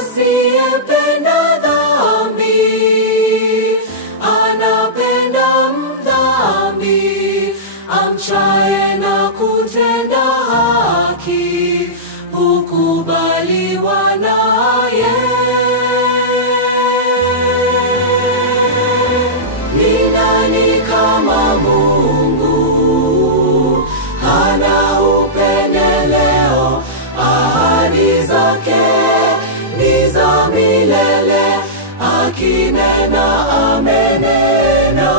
asiyependa dhambi, anapenda mdhambi. Amchaye na kutenda haki, hukubaliwa naye. Ni nani kama Mungu? Hana upendeleo, ahadi zake ni za milele. Akinena amenena,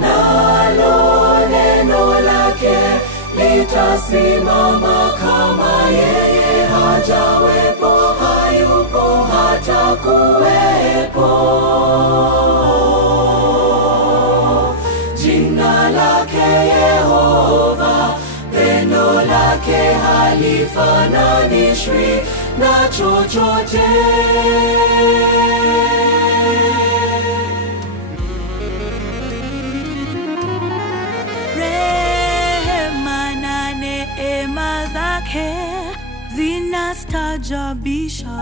nalo neno lake litasimama. Kama yeye hajawepo, hayupo hata kuwepo. Jina lake Yehova, pendo lake halifananishwi na chochote. Rehema na neema zake zinastajabisha,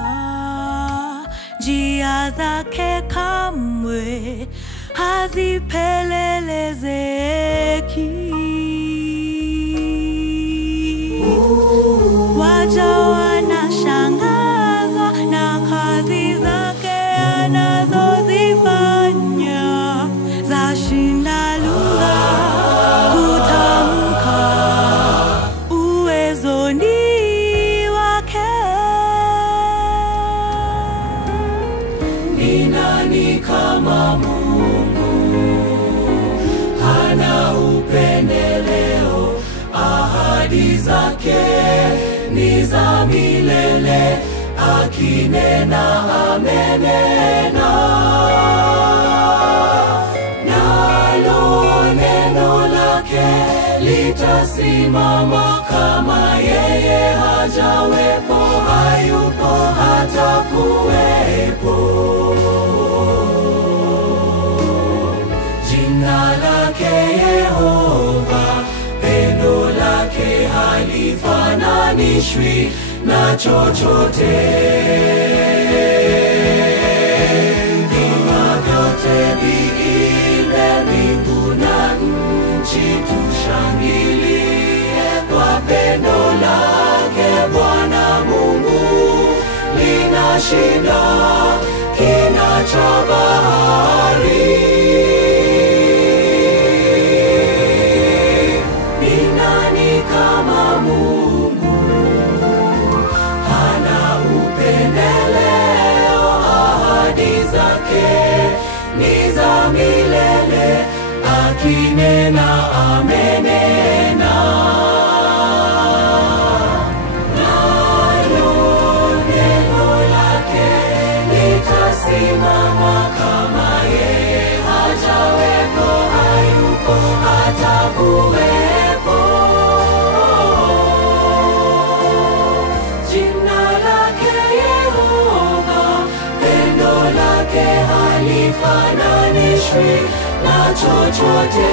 njia zake kamwe hazipelelezeki. Waja wanashangazwa na kazi zake anazozifanya, zashinda lugha kutamka uwezoni wake. Ni nani kama Mungu? Hana upendeleo, ahadi zake ni za milele. Akinena amenena, nalo neno lake litasimama. Kama yeye hajawepo, hayupo hata kuwepo. Jina lake Yehova, pendo lake halifananishwi na chochote. Vima vyote viimbe, mbingu na nchi tushangilie kwa pendo lake. Bwana Mungu linashinda kina cha bahari. Ni nani kama Mungu? Hana upendeleo, ahadi zake ni za milele. Akinena amenena, nalo neno lake litasimama. Kama yeye hajawepo, hayupo hata kuwepo. Jina lake Yehova, pendo lake halifananishwi na chochote.